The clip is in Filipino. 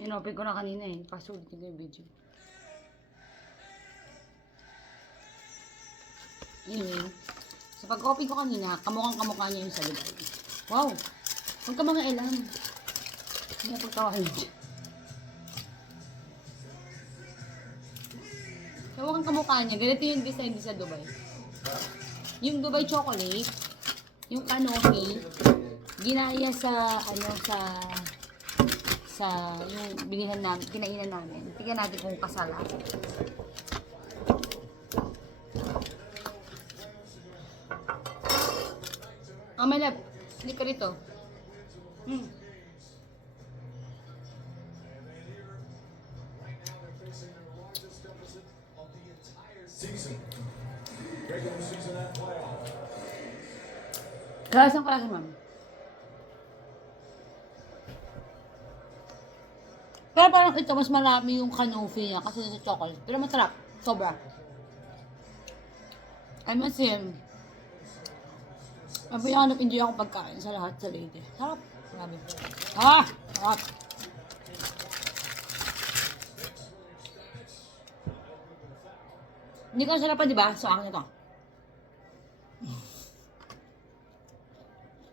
Inopen ko na kanina eh. Password ko yung video. Anyway. So pag-open ko kanina, kamukhang-kamukha niya yung sa Dubai. Wow! Huwag ka mga ilan. Hindi na pagtawahin dyan. So huwag kamukha niya. Ganito yung design sa Dubai. Yung Dubai chocolate, yung canopy, ginaya sa, yung bilihan namin, kinainan namin. Tignan natin kung kasala. My love, hindi ka rito. Kalasang klase, ma'am. Pero parang ito, mas marami yung canopy niya kasi sa chocolate. Pero masarap. Sobra. I must say, enjoy akong pagkain sa lahat sa Leyte. Sarap. Grabe. Sarap. Hindi ko sarapan, di ba? So, akin na to.